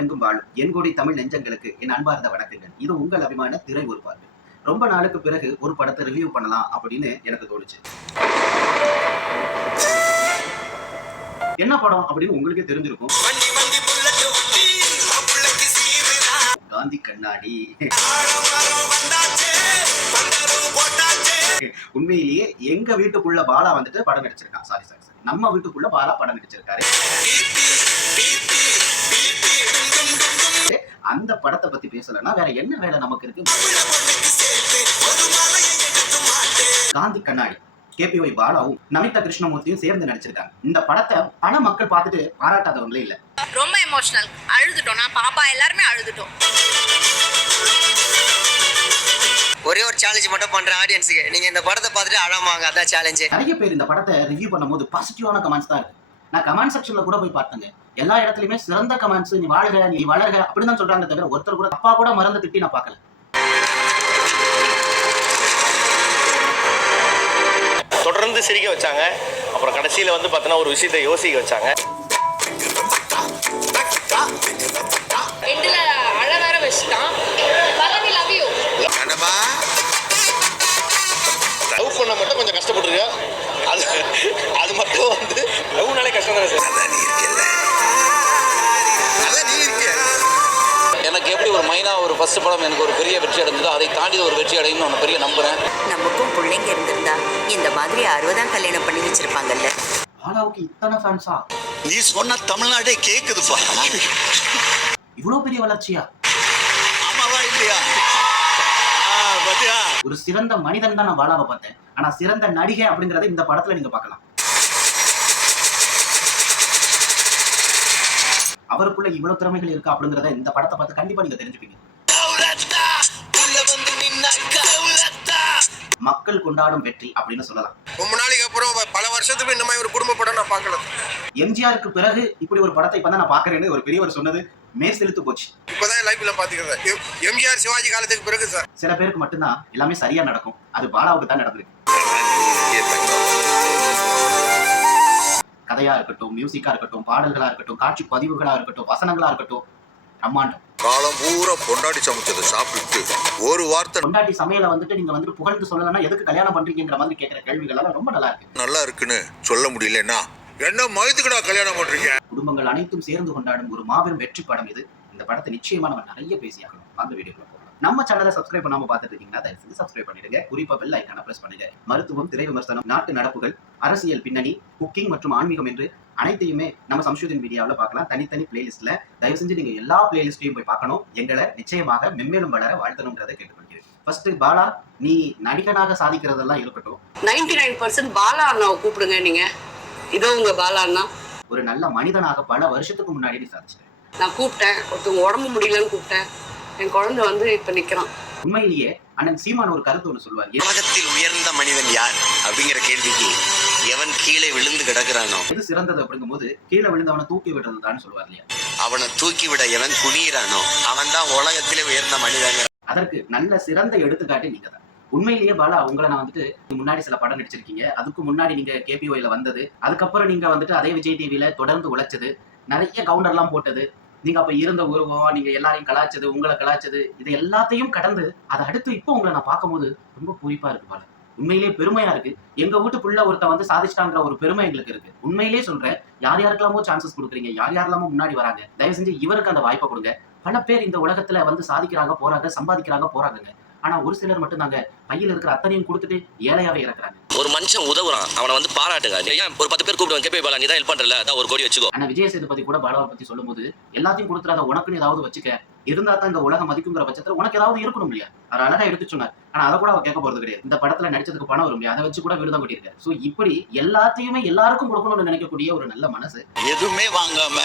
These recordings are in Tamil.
உலகமெங்கும் வாழும். என் கோடி தமிழ் நெஞ்சங்களுக்கு என் அன்பார்ந்த வணக்கங்கள். இது உங்கள் அபிமான திரை ஒரு பார்வை. ரொம்ப நாளுக்கு பிறகு ஒரு படத்தை ரிவ்யூ பண்ணலாம் அப்படின்னு எனக்கு தோணுச்சு. என்ன படம் அப்படின்னு உங்களுக்கே தெரிஞ்சிருக்கும். காந்தி கண்ணாடி. உண்மையிலேயே எங்க வீட்டுக்குள்ள பாலா வந்துட்டு படம் நடிச்சிருக்கான். சாரி சாரி சாரி நம்ம வீட்டுக்குள்ள பாலா படம் நடிச்சிருக்காரு. டும் அந்த படத்தை பத்தி பேசலன்னா வேற என்ன வேலை நமக்கு இருக்கு? காந்தி கண்ணாடி கேபிஒய் பாலாவும் நமிதா கிருஷ்ணமூர்த்தியும் சேர்ந்து நடிச்சிருக்காங்க. இந்த படத்தை பல மக்கள் பார்த்துட்டு பாராட்டாதவங்களே இல்ல. ரொம்ப எமோஷனல் அழுதுட்டோம். நான் பாப்பா எல்லாருமே அழுதுட்டோம். ஒரே ஒரு சேலஞ்ச் மட்டும் பண்றேன் ஆடியன்ஸுக்கு நீங்க இந்த படத்தை பார்த்துட்டு அழாமாங்க அதான் சேலஞ்சு நிறைய பேர் இந்த படத்தை ரிவ்யூ பண்ணும்போது பாசிட்டிவான கமெண்ட்ஸ் தான் இருக்கு. நான் கமெண்ட் செக்ஷன்ல கூட போய் பார்த்தேங்க. எல்லா இடத்துலயுமே சிறந்த கமெண்ட்ஸ் நீ வாழ்க நீ வளர்க அப்படின்னு தான் சொல்றாங்க தவிர ஒருத்தர் கூட அப்பா கூட மறந்து திட்டி நான் பார்க்கல. தொடர்ந்து சிரிக்க வச்சாங்க. அப்புறம் கடைசியில் வந்து பார்த்தோன்னா ஒரு விஷயத்தை யோசிக்க வச்சாங்க. லவ் பண்ண மட்டும் கொஞ்சம் கஷ்டப்பட்டுருக்க. அது அது மட்டும் வந்து லவ்னாலே கஷ்டம் தானே சார் ஒரு மைனா ஒரு ஃபர்ஸ்ட் படம் எனக்கு ஒரு பெரிய வெற்றி அடைஞ்சதோ அதை தாண்டி ஒரு வெற்றி அடையும் நான் பெரிய நம்புறேன். நமக்கும் பிள்ளைங்க இருந்திருந்தா இந்த மாதிரி அறுபதாம் கல்யாணம் பண்ணி வச்சிருப்பாங்கல்ல. பாலாவுக்கு இத்தனை ஃபேன்ஸா நீ சொன்ன தமிழ்நாடே கேக்குதுப்பா. இவ்வளவு பெரிய வளர்ச்சியா? ஆமாவா இல்லையா? ஒரு சிறந்த மனிதன் தான் நான் பாலாவை பார்த்தேன். ஆனா சிறந்த நடிகை அப்படிங்கறத இந்த படத்துல நீங்க பார்க்கலாம். அவருக்குள்ள இவ்வளவு திறமைகள் இருக்கு அப்படிங்கறத இந்த படத்தை பார்த்து கண்டிப்பா நீங்க தெரிஞ்சுப்பீங்க. மக்கள் கொண்டாடும் வெற்றி அப்படின்னு சொல்லலாம் ரொம்ப நாளைக்கு அப்புறம் பல வருஷத்துக்கு இந்த மாதிரி ஒரு குடும்ப படம் நான் பார்க்கல எம்ஜிஆருக்கு பிறகு இப்படி ஒரு படத்தை இப்பதான் நான் பாக்குறேன்னு ஒரு பெரியவர் சொன்னது மேல் செலுத்து போச்சு இப்பதான் லைஃப்ல பாத்துக்கிறேன் எம்- எம்ஜிஆர் சிவாஜி காலத்துக்கு பிறகு சார் சில பேருக்கு மட்டும்தான் எல்லாமே சரியா நடக்கும் அது பாலாவுக்கு தான் நடந்திருக்கு கதையா இருக்கட்டும் மியூசிக்கா இருக்கட்டும் பாடல்களா இருக்கட்டும் காட்சி பதிவுகளா இருக்கட்டும் வசனங்களா இருக்கட்டும் பிரம்மாண்டம். காலம் பூரா பொண்டாடி சமைச்சதை சாப்பிட்டு ஒரு வார்த்தை கொண்டாட்டி சமையலை வந்துட்டு நீங்க வந்துட்டு புகழ்ந்து சொல்லலைன்னா எதுக்கு கல்யாணம் பண்றீங்கிற மாதிரி கேட்கிற கேள்விகள் எல்லாம் ரொம்ப நல்லா இருக்கு. நல்லா இருக்குன்னு சொல்ல முடியலன்னா என்ன மயத்துக்குடா கல்யாணம் பண்றீங்க? குடும்பங்கள் அனைத்தும் சேர்ந்து கொண்டாடும் ஒரு மாபெரும் வெற்றி படம் இது. இந்த படத்தை நிச்சயமா நம்ம நிறைய பேசியாகணும் அந்த போகலாம் நம்ம சேனலை சப்ஸ்கிரைப் பண்ணாம பார்த்துட்டு இருக்கீங்கன்னா தயவு செஞ்சு சப்ஸ்கிரைப் பண்ணிடுங்க. குறிப்பா பெல் ஐக்கான பிரஸ் பண்ணுங்க. மருத்துவம் திரை விமர்சனம் நாட்டு நடப்புகள் அரசியல் பின்னணி குக்கிங் மற்றும் ஆன்மீகம் என்று அனைத்தையுமே நம்ம சம்ஷோதன் வீடியோவில் பார்க்கலாம். தனித்தனி பிளேலிஸ்ட்ல தயவு செஞ்சு நீங்க எல்லா பிளேலிஸ்டையும் போய் பார்க்கணும். எங்களை நிச்சயமாக மென்மேலும் வளர வாழ்த்தணுங்கிறதை கேட்டுக்கொள்கிறேன். ஃபர்ஸ்ட் பாலா நீ நடிகனாக சாதிக்கிறதெல்லாம் இருக்கட்டும். நைன்டி நைன் பர்சன்ட் பாலா அண்ணாவை கூப்பிடுங்க நீங்க. இதோ உங்க பாலா அண்ணா. ஒரு நல்ல மனிதனாக பல வருஷத்துக்கு முன்னாடி நீ சாதிச்சிட்ட. நான் கூப்பிட்டேன். ஒருத்தவங்க உடம்பு முடியலன்னு கூப்பிட்டேன். என் குழந்தை வந்து இப்ப நிக்கிறான். உண்மையிலேயே அண்ணன் சீமான் ஒரு கருத்து ஒன்று சொல்வார் உலகத்தில் உயர்ந்த மனிதன் யார் அப்படிங்கிற கேள்விக்கு எவன் கீழே விழுந்து கிடக்குறானோ எது சிறந்தது அப்படிங்கும்போது கீழே விழுந்தவனை தூக்கி விடுறது தான் சொல்லுவார் இல்லையா? அவனை தூக்கி விட எவன் குனியிறானோ அவன் தான் உலகத்திலே உயர்ந்த மனிதன் அதற்கு நல்ல சிறந்த எடுத்துக்காட்டு நீங்க தான். உண்மையிலேயே பாலா உங்களை நான் வந்துட்டு முன்னாடி சில படம் நடிச்சிருக்கீங்க. அதுக்கு முன்னாடி நீங்க கேபிஒய்ல வந்தது. அதுக்கப்புறம் நீங்க வந்துட்டு அதே விஜய் டிவில தொடர்ந்து உழைச்சது. நிறைய கவுண்டர்லாம் போட்டது. நீங்க அப்ப இருந்த உருவம் நீங்க எல்லாரையும் கலாச்சது உங்களை கலாச்சது இது எல்லாத்தையும் கடந்து அதை அடுத்து இப்போ உங்களை நான் பார்க்கும்போது ரொம்ப குறிப்பாக இருக்கு பாலா உண்மையிலேயே பெருமையா இருக்கு. எங்க வீட்டுக்குள்ள ஒருத்தன் வந்து சாதிச்சிட்டாங்கிற ஒரு பெருமை எங்களுக்கு இருக்கு. உண்மையிலேயே சொல்றேன் யார் யாருக்கெல்லாமோ சான்சஸ் கொடுக்குறீங்க யார் யாரெல்லாமோ முன்னாடி வராங்க. தயவு செஞ்சு இவருக்கு அந்த வாய்ப்பை கொடுங்க. பல பேர் இந்த உலகத்துல வந்து சாதிக்கிறாங்க போறாங்க சம்பாதிக்கிறாங்க போகிறாங்க ஆனா ஒரு சிலர் மட்டும் தாங்க பையில இருக்கிற அத்தனையும் கொடுத்துட்டு ஏழையாவே இறக்குறாங்க. ஒரு மனுஷன் உதவுறான். அவனை வந்து பாராட்டுங்க. ஏன் ஒரு பத்து பேர் கூப்பிடுவாங்க கேபி பாலா நீ தான் ஹெல்ப் பண்றல? அதான் ஒரு கோடி வச்சுக்கோ. ஆனா விஜய் சேதுபதி கூட பாலாவை பத்தி சொல்லும்போது எல்லாத்தையும் கொடுத்துறாத உனக்குன்னு ஏதாவது வச்சுக்க. இருந்தா தான் இந்த உலகம் மதிக்குங்கிற பட்சத்துல உனக்கு ஏதாவது இருக்கணும் இல்லையா? அவர் அழகா எடுத்து சொன்னார். ஆனா அதை கூட அவர் கேட்க போறது கிடையாது. இந்த படத்துல நடிச்சதுக்கு பணம் வரும் இல்லையா? அதை வச்சு கூட விருதம் கொட்டியிருக்காரு. சோ இப்படி எல்லாத்தையுமே எல்லாருக்கும் கொடுக்கணும்னு நினைக்கக்கூடிய ஒரு நல்ல மனசு. எதுவுமே வாங்காம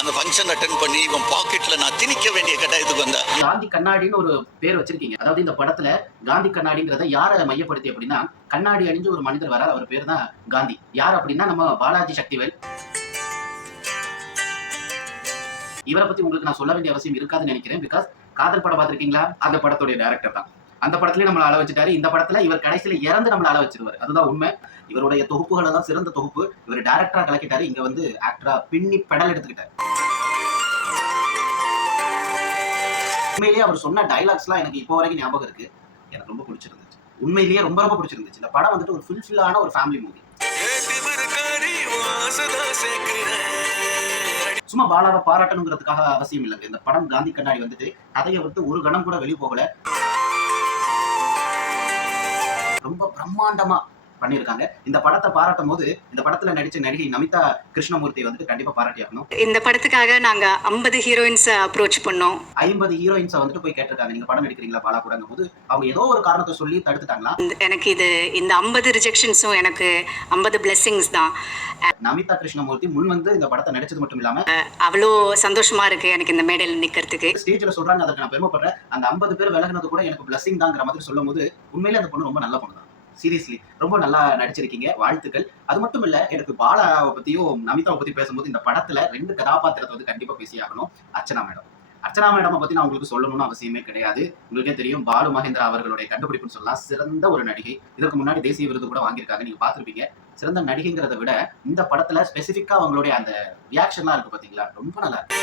அந்த ஃபங்க்ஷன் அட்டன் பண்ணி இவன் பாக்கெட்ல நான் திணிக்க வேண்டிய கட்டாயத்துக்கு வந்தேன் காந்தி கண்ணாடின்னு ஒரு பேர் வச்சிருக்கீங்க. அதாவது இந்த படத்துல காந்தி கண்ணாடிங்கிறத யாரை மையப்படுத்தி அப்படின்னா கண்ணாடி அணிஞ்ச ஒரு மனிதர் வரார் அவர் பேர் தான் காந்தி. யார் அப்படின்னா நம்ம பாலாஜி சக்திவேல். இவரை பத்தி உங்களுக்கு நான் சொல்ல வேண்டிய அவசியம் இருக்காதுன்னு நினைக்கிறேன். பிகாஸ் காதல் படம் பார்த்துருக்கீங்களா? அந்த படத்துடைய டேரக்டர் தான். அந்த படத்துலயே நம்மளை அள வச்சுட்டாரு. இந்த படத்துல இவர் கடைசியில இறந்து நம்மளை அள வச்சிருவாரு. அதுதான் உண்மை. இவருடைய தொகுப்புகள் தான் சிறந்த தொகுப்பு. இவர் டேரக்டரா கலக்கிட்டாரு. இங்க வந்து ஆக்டரா பின்னி பெடல் எடுத்துக்கிட்டாரு. உண்மையிலேயே அவர் சொன்ன டைலாக்ஸ்லாம் எனக்கு இப்போ வரைக்கும் ஞாபகம் இருக்கு. எனக்கு ரொம்ப பிடிச்சிருந்துச்சு. உண்மையிலேயே ரொம்ப ரொம்ப பிடிச்சிருந்துச்சு. இந்த படம் வந்துட்டு ஒரு ஃபுல்ஃபில்லான ஒரு ஃபேமிலி மூவி சும்மா பாலாவை பாராட்டணுங்கிறதுக்காக அவசியம் இல்லைங்க. இந்த படம் காந்தி கண்ணாடி வந்துட்டு கதையை விட்டு ஒரு கணம் கூட வெளியே போகல. ரொம்ப பிரம்மாண்டமா பண்ணியிருக்காங்க. இந்த படத்தை பாராட்டும் போது இந்த படத்துல நடிச்ச நடிகை நமிதா கிருஷ்ணமூர்த்தி வந்துட்டு கண்டிப்பா பாராட்டியாகணும். இந்த படத்துக்காக நாங்க ஐம்பது ஹீரோயின்ஸ் அப்ரோச் பண்ணோம். ஐம்பது ஹீரோயின்ஸை வந்துட்டு போய் கேட்டிருக்காங்க. நீங்க படம் எடுக்கிறீங்களா பாலா கூடங்கும் போது? அவங்க ஏதோ ஒரு காரணத்தை சொல்லி தடுத்துட்டாங்களா? எனக்கு இது இந்த ஐம்பது ரிஜெக்ஷன்ஸும் எனக்கு ஐம்பது பிளெஸ்ஸிங்ஸ் தான். நமிதா கிருஷ்ணமூர்த்தி முன் வந்து இந்த படத்தை நடிச்சது மட்டும் இல்லாம அவ்வளோ சந்தோஷமா இருக்கு எனக்கு இந்த மேடையில் நிக்கிறதுக்கு. ஸ்டேஜ்ல சொல்றாங்க அதுக்கு நான் பெருமைப்படுறேன். அந்த ஐம்பது பேர் விலகினது கூட எனக்கு பிளஸிங் தாங்கிற மாதிரி சொல்லும் போது உண்மையிலே அந்த பொண்ணு ரொம்ப நல்ல பொண்ணு தான் சீரியஸ்லி. ரொம்ப நல்லா நடிச்சிருக்கீங்க. வாழ்த்துக்கள். அது மட்டும் இல்ல எனக்கு பாலாவை பத்தியும் நமிதாவை பத்தி பேசும்போது இந்த படத்துல ரெண்டு கதாபாத்திரத்தை வந்து கண்டிப்பா பேசியாகணும். அர்ச்சனா மேடம். அர்ச்சனா மேடம் பத்தி நான் உங்களுக்கு சொல்லணும்னு அவசியமே கிடையாது. உங்களுக்கே தெரியும் பாலு மகேந்திரா அவர்களுடைய கண்டுபிடிப்புன்னு சொல்லலாம். சிறந்த ஒரு நடிகை. இதற்கு முன்னாடி தேசிய விருது கூட வாங்கியிருக்காங்க. நீங்க பாத்துருப்பீங்க சிறந்த நடிகைங்கிறத விட இந்த படத்துல ஸ்பெசிஃபிக்கா அவங்களுடைய அந்த ரியாக்ஷன்லாம் இருக்கு பாத்தீங்களா? ரொம்ப நல்லா இருக்கு.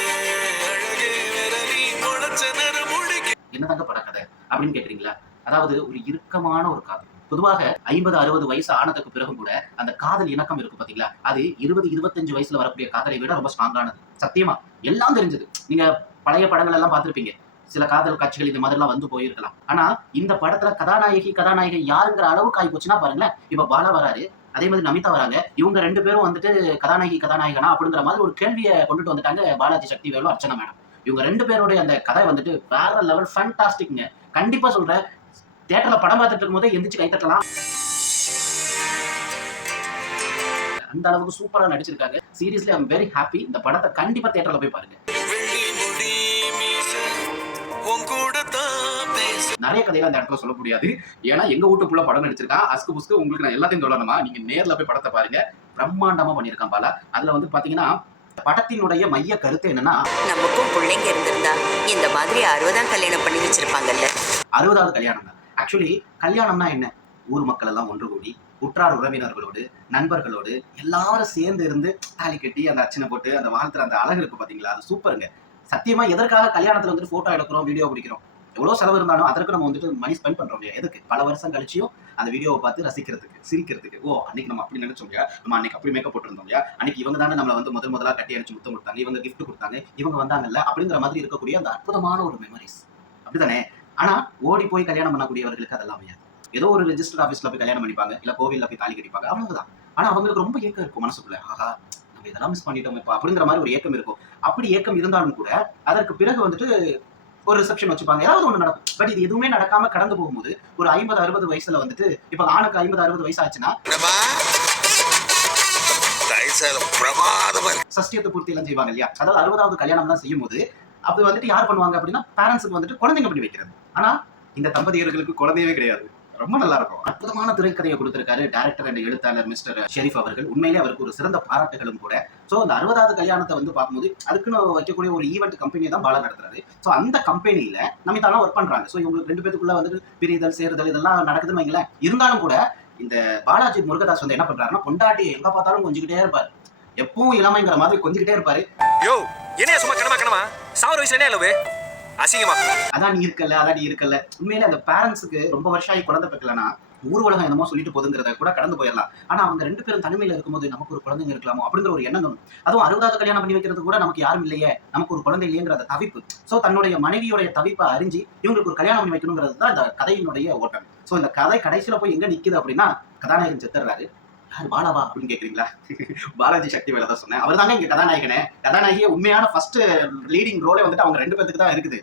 என்னதாங்க படக்கதை அப்படின்னு கேட்டீங்களா அதாவது ஒரு இறுக்கமான ஒரு காதல். பொதுவாக ஐம்பது அறுபது வயசு ஆனதுக்கு பிறகு கூட அந்த காதல் இணக்கம் இருக்கு பாத்தீங்களா? அது இருபது இருபத்தஞ்சு வயசுல வரக்கூடிய காதலை விட ரொம்ப ஸ்ட்ராங்கானது சத்தியமா? எல்லாம் தெரிஞ்சது. நீங்க பழைய படங்கள் எல்லாம் பார்த்திருப்பீங்க. சில காதல் காட்சிகள் இந்த மாதிரிலாம் வந்து போயிருக்கலாம். ஆனா இந்த படத்துல கதாநாயகி கதாநாயகி யாருங்கிற அளவுக்கு ஆகி போச்சுன்னா பாருங்களேன் இப்ப பாலா வராரு அதே மாதிரி நமிதா வராங்க. இவங்க ரெண்டு பேரும் வந்துட்டு கதாநாயகி கதாநாயகனா அப்படிங்கிற மாதிரி ஒரு கேள்வியை கொண்டுட்டு வந்துட்டாங்க பாலாஜி சக்தி வேலு அர்ச்சனா மேடம். இவங்க ரெண்டு பேருடைய அந்த கதை வந்துட்டு வேற லெவல் ஃபண்டாஸ்டிக்ங்க கண்டிப்பா சொல்றேன் தியேட்டர்ல படம் பார்த்துட்டு இருக்கும்போதே எந்திரிச்சு கை தட்டலாம். அந்த அளவுக்கு சூப்பரா நடிச்சிருக்காங்க சீரியஸ்லி ஐம் வெரி ஹாப்பி இந்த படத்தை கண்டிப்பா தியேட்டர்ல போய் பாருங்க. நிறைய கதையில அந்த இடத்துல சொல்ல முடியாது. ஏன்னா எங்க வீட்டுக்குள்ள படம் நடிச்சிருக்கான் அஸ்கு புஸ்கு உங்களுக்கு நான் எல்லாத்தையும் சொல்லணுமா? நீங்க நேர்ல போய் படத்தை பாருங்க. பிரம்மாண்டமா பண்ணியிருக்கான் பாலா. அதுல வந்து பாத்தீங்கன்னா படத்தினுடைய மைய கருத்து என்னன்னா நமக்கும் பிள்ளைங்க இருந்திருந்தா இந்த மாதிரி அறுபதாம் கல்யாணம் பண்ணி வச்சிருப்பாங்கல்ல. அறுபதாவது கல்யாணம் தான் ஆக்சுவலி கல்யாணம்னா என்ன? ஊர் மக்கள் எல்லாம் ஒன்று கூடி உற்றார் உறவினர்களோடு நண்பர்களோடு எல்லாரும் சேர்ந்து இருந்து தாலி கட்டி அந்த அர்ச்சனை போட்டு அந்த வாழ்த்துற அந்த அழகு இருக்கு பாத்தீங்களா? அது சூப்பருங்க சத்தியமா எதற்காக கல்யாணத்துல வந்துட்டு போட்டோ எடுக்கிறோம் வீடியோ பிடிக்கிறோம்? எவ்வளவு செலவு இருந்தாலும் அதற்கு நம்ம வந்துட்டு மணி ஸ்பெண்ட் பண்றோம் இல்லையா? எதுக்கு? பல வருஷம் கழிச்சியும் அந்த வீடியோவை பார்த்து ரசிக்கிறதுக்கு சிரிக்கிறதுக்கு. ஓ அன்னைக்கு நம்ம அப்படி நினைச்சோம் இல்லையா? நம்ம அன்னைக்கு அப்படி மேக்கப் போட்டிருந்தோம் இல்லையா? அன்னைக்கு இவங்க தானே நம்மளை வந்து முதல் முதலா கட்டி அடிச்சு முத்தம் கொடுத்தாங்க இவங்க கிஃப்ட் கொடுத்தாங்க இவங்க வந்தாங்கல்ல? அப்படிங்கிற மாதிரி இருக்கக்கூடிய அந்த அற்புதமான ஒரு மெமரிஸ் அப்படிதானே ஆனா ஓடி போய் கல்யாணம் பண்ணக்கூடியவர்களுக்கு அதெல்லாம் அமையாது. ஏதோ ஒரு ரெஜிஸ்டர் ஆஃபீஸ்ல போய் கல்யாணம் பண்ணிப்பாங்க இல்ல கோவில்ல போய் தாலி கட்டிப்பாங்க அவ்வளவுதான் ஆனா அவங்களுக்கு ரொம்ப ஏக்கம் இருக்கும் மனசுக்குள்ள. ஆஹா நம்ம இதெல்லாம் மிஸ் பண்ணிட்டோம் இப்போ அப்படிங்கிற மாதிரி ஒரு ஏக்கம் இருக்கும். அப்படி ஏக்கம் இருந்தாலும் கூட அதற்கு பிறகு வந்துட்டு ஒரு ரிசப்ஷன் வச்சுப்பாங்க. ஏதாவது ஒண்ணு நடக்கும். பட் இது எதுவுமே நடக்காம கடந்து போகும்போது ஒரு ஐம்பது அறுபது வயசுல வந்துட்டு இப்ப ஆணுக்கு ஐம்பது அறுபது வயசு ஆச்சுன்னா சஷ்டியத்தை பூர்த்தி எல்லாம் செய்வாங்க இல்லையா? அதாவது அறுபதாவது கல்யாணம் எல்லாம் செய்யும்போது அப்படி வந்துட்டு யார் பண்ணுவாங்க அப்படின்னா பேரண்ட்ஸுக்கு வந்துட்டு குழந்தைங்க பண்ணி வைக்கிறது. ஆனா இந்த தம்பதியர்களுக்கு குழந்தையவே கிடையாது. ரொம்ப நல்லா இருக்கும் அற்புதமான திரைக்கதையை கொடுத்திருக்காரு டேரக்டர் அண்ட் எழுத்தாளர் மிஸ்டர் ஷெரீப் அவர்கள். உண்மையிலே அவருக்கு ஒரு சிறந்த பாராட்டுகளும் கூட. ஸோ அந்த அறுபதாவது கல்யாணத்தை வந்து பார்க்கும்போது அதுக்குன்னு வைக்கக்கூடிய ஒரு ஈவெண்ட் கம்பெனி தான் பாலா நடத்துறது ஸோ அந்த கம்பெனியில நமிதாலாம் ஒர்க் பண்றாங்க. ஸோ இவங்களுக்கு ரெண்டு பேத்துக்குள்ள வந்து பிரிதல் சேருதல் இதெல்லாம் நடக்குதுன்னு வைங்களேன். இருந்தாலும் கூட இந்த பாலாஜி முருகதாஸ் வந்து என்ன பண்றாருன்னா பொண்டாட்டி எங்க பார்த்தாலும் கொஞ்சிக்கிட்டே இருப்பாரு. எப்பவும் இளமைங்கிற மாதிரி கொஞ்சிக்கிட்டே இருப்பாரு. என்ன சும்மா கனமா கனமா? சாவர வயசுல என்ன அளவு அசிங்கமா. அதான் நீ இருக்கல அதான் நீ இருக்கல உண்மையிலே அந்த பேரண்ட்ஸுக்கு ரொம்ப வருஷம் ஆகி குழந்தை பெக்கலனா ஊர் உலகம் என்னமோ சொல்லிட்டு போதுங்கிறத கூட கடந்து போயிடலாம். ஆனா அவங்க ரெண்டு பேரும் தனிமையில இருக்கும்போது நமக்கு ஒரு குழந்தைங்க இருக்கலாமோ அப்படிங்கிற ஒரு எண்ணம் அதுவும் அறுபதாவது கல்யாணம் பண்ணி வைக்கிறது கூட நமக்கு யாரும் இல்லையே. நமக்கு ஒரு குழந்தை இல்லையங்கிற அந்த தவிப்பு. சோ தன்னுடைய மனைவியுடைய தவிப்பை அறிஞ்சு இவங்களுக்கு ஒரு கல்யாணம் பண்ணி வைக்கணுங்கிறது தான் இந்த கதையினுடைய ஓட்டம். சோ இந்த கதை கடைசியில போய் எங்க நிக்குது அப்படின்னா கதாநாயகன் செத்துறாரு. யார் பாலாவா அப்படின்னு கேக்குறீங்களா? பாலாஜி சக்தி வேலை தான் சொன்னேன். அவர் தாங்க இங்க கதாநாயகனே. கதாநாயகிய உண்மையான ஃபர்ஸ்ட் லீடிங் ரோலே வந்துட்டு அவங்க ரெண்டு பேத்துக்கு தான் இருக்குது.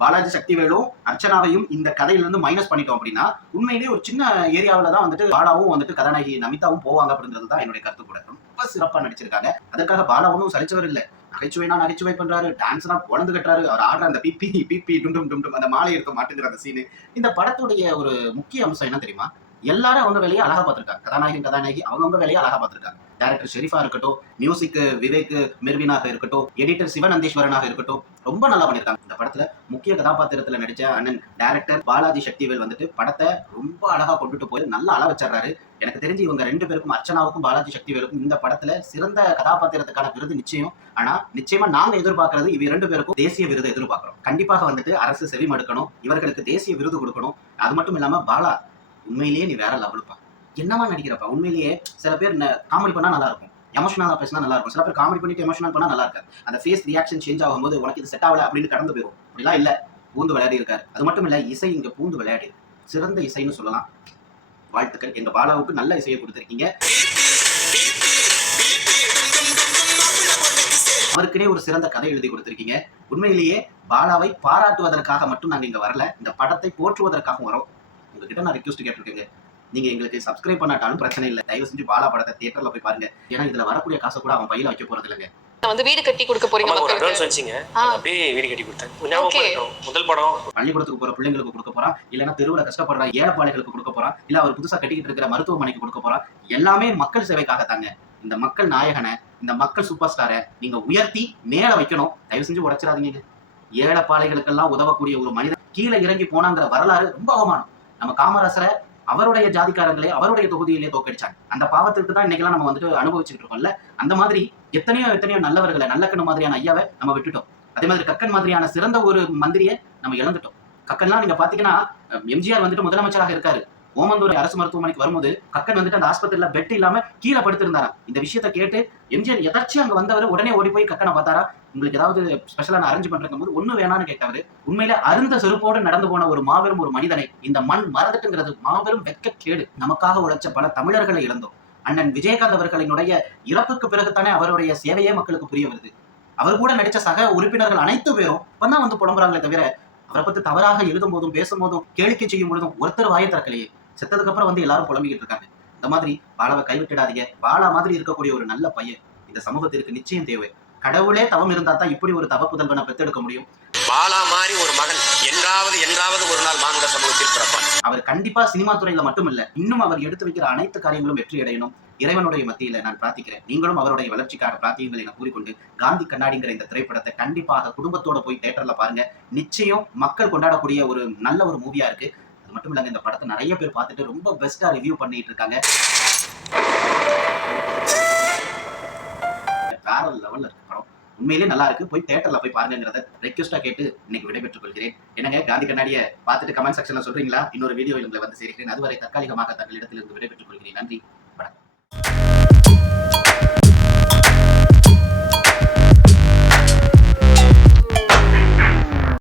பாலாஜி சக்திவேலும் அர்ச்சனாவையும் இந்த கதையில இருந்து மைனஸ் பண்ணிட்டோம் அப்படின்னா உண்மையிலேயே ஒரு சின்ன ஏரியாவில தான் வந்துட்டு பாலாவும் வந்துட்டு கதாநாயகி நமிதாவும் போவாங்க அப்படின்றது தான் என்னுடைய கருத்து கூட. ரொம்ப சிறப்பா நடிச்சிருக்காங்க. அதற்காக பாலா ஒன்றும் சலிச்சவர் இல்ல. நகைச்சுவைனா நகைச்சுவை பண்றாரு டான்ஸ்னா குழந்து கட்டுறாரு. அவர் ஆடுற அந்த பிபி பிபி டும் டும் டும் அந்த மாலை எடுக்க மாட்டேங்கிற அந்த சீனு இந்த படத்துடைய ஒரு முக்கிய அம்சம் என்ன தெரியுமா? எல்லாரும் அவங்க வேலையை அழகா பார்த்திருக்காங்க. கதாநாயகன் கதாநாயகி அவங்கவுங்க வேலையை அழகா பார்த்திருக்காங்க. டேரக்டர் ஷெரீஃபா இருக்கட்டும் மியூசிக் விவேக் மெர்வினாக இருக்கட்டும் எடிட்டர் சிவநந்தீஸ்வரனாக இருக்கட்டும் ரொம்ப நல்லா பண்ணியிருக்காங்க. இந்த படத்துல முக்கிய கதாபாத்திரத்துல நடிச்ச அண்ணன் டேரக்டர் பாலாஜி சக்திவேல் வந்துட்டு படத்தை ரொம்ப அழகா கொண்டுட்டு போய் நல்லா அள வச்சிடுறாரு. எனக்கு தெரிஞ்சு இவங்க ரெண்டு பேருக்கும் அர்ச்சனாவுக்கும் பாலாஜி சக்திவேலுக்கும் இந்த படத்துல சிறந்த கதாபாத்திரத்துக்கான விருது நிச்சயம். ஆனா நிச்சயமா நாங்க எதிர்பார்க்கறது இவ ரெண்டு பேருக்கும் தேசிய விருது எதிர்பார்க்கிறோம். கண்டிப்பாக வந்துட்டு அரசு செவிமடுக்கணும் இவர்களுக்கு தேசிய விருது கொடுக்கணும். அது மட்டும் இல்லாம பாலா உண்மையிலேயே நீ வேற லெவலுப்பா என்னமா நடிக்கிறப்பா? உண்மையிலேயே சில பேர் காமெடி பண்ணா நல்லா இருக்கும். எமோஷனலாக பேசினா நல்லா இருக்கும். சில பேர் காமெடி பண்ணிட்டு எமோஷனல் பண்ணா நல்லா இருக்காது. அந்த ஃபேஸ் ரியாக்ஷன் சேஞ்ச் ஆகும்போது உனக்கு இது செட் ஆகல அப்படின்னு கடந்து போயிடும் அப்படிலாம் இல்லை. பூந்து விளையாடி இருக்காரு அது மட்டும் இல்ல இசை இங்க பூந்து விளையாடி சிறந்த இசைன்னு சொல்லலாம். வாழ்த்துக்கள். எங்க பாலாவுக்கு நல்ல இசையை கொடுத்துருக்கீங்க. அவருக்குனே ஒரு சிறந்த கதை எழுதி கொடுத்துருக்கீங்க. உண்மையிலேயே பாலாவை பாராட்டுவதற்காக மட்டும் நாங்கள் இங்கே வரல. இந்த படத்தை போற்றுவதற்காகவும் வரோம். உங்ககிட்ட நான் ரிக்வஸ்ட் கேட்டிருக்கேங்க. நீங்க எங்களுக்கு சப்ஸ்கிரைப் பண்ணாட்டாலும் பிரச்சனை இல்லை. தயவு செஞ்சு பாலா படத்தை தியேட்டர்ல போய் பாருங்க. ஏன்னா இதுல வரக்கூடிய காசை கூட அவன் பையில வைக்க போறது இல்லைங்க வந்து வீடு கட்டி கொடுக்க போறீங்க அட்வான்ஸ் வச்சிங்க. அப்படியே வீடு கட்டி கொடுத்தேன். முதல் படம். பள்ளிக்கூடத்துக்கு போற பிள்ளைங்களுக்கு கொடுக்க போறான். இல்லைன்னா தெருவுல கஷ்டப்படுற ஏழைப்பாளைகளுக்கு கொடுக்க போறான். இல்ல அவர் புதுசா கட்டிக்கிட்டு இருக்கிற மருத்துவமனைக்கு கொடுக்க போறான். எல்லாமே மக்கள் சேவைக்காக தாங்க. இந்த மக்கள் நாயகனை இந்த மக்கள் சூப்பர் ஸ்டாரை நீங்க உயர்த்தி மேல வைக்கணும். தயவு செஞ்சு உடைச்சிடாதீங்க. ஏழைப்பாளைகளுக்கெல்லாம் உதவக்கூடிய ஒரு மனிதன் கீழே இறங்கி போனாங்கிற வரலாறு ரொம்ப அவமானம். நம்ம காமராசரை அவருடைய ஜாதிக்காரங்களே அவருடைய தொகுதியிலே தோக்கடிச்சாங்க அந்த பாவத்திற்கு தான் இன்னைக்கெல்லாம் நம்ம வந்துட்டு அனுபவிச்சுட்டு இருக்கோம்ல. அந்த மாதிரி எத்தனையோ எத்தனையோ நல்லவர்களை நல்லக்கண்ணு மாதிரியான ஐயாவை நம்ம விட்டுட்டோம். அதே மாதிரி கக்கன் மாதிரியான சிறந்த ஒரு மந்திரியை நம்ம இழந்துட்டோம். கக்கன்லாம் நீங்க பாத்தீங்கன்னா எம்ஜிஆர் வந்துட்டு முதலமைச்சராக இருக்காரு. ஓமந்தூர் அரசு மருத்துவமனைக்கு வரும்போது கக்கன் வந்துட்டு அந்த ஆஸ்பத்திரியில பெட் இல்லாம கீழே படுத்திருந்தாரா இந்த விஷயத்தை கேட்டு எம்ஜிஆர் எதாச்சும் அங்க வந்தவர் உடனே ஓடி போய் கக்கனை பார்த்தாரா? உங்களுக்கு ஏதாவது ஸ்பெஷலா அரேஞ்ச் பண்றதுக்கும் போது ஒண்ணு வேணாம்னு கேட்டவர் உண்மையில அருந்த செருப்போடு நடந்து போன ஒரு மாபெரும் ஒரு மனிதனை இந்த மண் மறந்துட்டுங்கிறது மாபெரும் வெட்கக்கேடு நமக்காக உழைச்ச பல தமிழர்களை இழந்தோம். அண்ணன் விஜயகாந்த் அவர்களினுடைய இறப்புக்கு பிறகுதானே அவருடைய சேவையே மக்களுக்கு புரிய வருது. அவர் கூட நடிச்ச சக உறுப்பினர்கள் அனைத்து பேரும் இப்பதான் வந்து புலம்புறாங்களே தவிர அவரை பத்தி தவறாக எழுதும் போதும் பேசும் போதும் கேளிக்கை செய்யும் பொழுதும் ஒருத்தர் வாயை திறக்கலையே. செத்ததுக்கு அப்புறம் வந்து எல்லாரும் புலம்பிக்கிட்டு இருக்காங்க. இந்த மாதிரி பாலாவை கைவிட்டுடாதீங்க. பாலா மாதிரி இருக்கக்கூடிய ஒரு நல்ல பையன் இந்த சமூகத்திற்கு நிச்சயம் தேவை. கடவுளே தவம் இருந்தா தான் இப்படி ஒரு தவ புதல்வனை பெத்தெடுக்க முடியும். பாலா மாதிரி ஒரு மகன் என்றாவது என்றாவது ஒரு நாள் மானுட சமூகத்தில் பிறப்பான். அவர் கண்டிப்பா சினிமா துறையில மட்டும் இல்ல இன்னும் அவர் எடுத்து வைக்கிற அனைத்து காரியங்களும் வெற்றி அடையணும். இறைவனுடைய மத்தியில நான் பிரார்த்திக்கிறேன். நீங்களும் அவருடைய வளர்ச்சிக்காக பிரார்த்தியுங்கள் என கூறிக்கொண்டு காந்தி கண்ணாடிங்கிற இந்த திரைப்படத்தை கண்டிப்பாக குடும்பத்தோட போய் தேட்டர்ல பாருங்க. நிச்சயம் மக்கள் கொண்டாடக்கூடிய ஒரு நல்ல ஒரு மூவியா இருக்கு. அது மட்டும் இல்லாங்க இந்த படத்தை நிறைய பேர் பார்த்துட்டு ரொம்ப பெஸ்ட்டாக ரிவ்யூ பண்ணிட்டு இருக்காங்க. வேற லெவலில் இருக்கு படம். உண்மையிலே நல்லா இருக்கு. போய் தேட்டரில் போய் பாருங்கிறத ரெக்வஸ்ட்டாக கேட்டு இன்னைக்கு விடைபெற்றுக் கொள்கிறேன். என்னங்க காந்தி கண்ணாடியை பார்த்துட்டு கமெண்ட் செக்ஷனில் சொல்றீங்களா? இன்னொரு வீடியோ உங்களை வந்து சேர்க்கிறேன் அதுவரை தற்காலிகமாக தங்கள் இடத்திலிருந்து விடைபெற்றுக் கொள்கிறேன். நன்றி. வணக்கம்.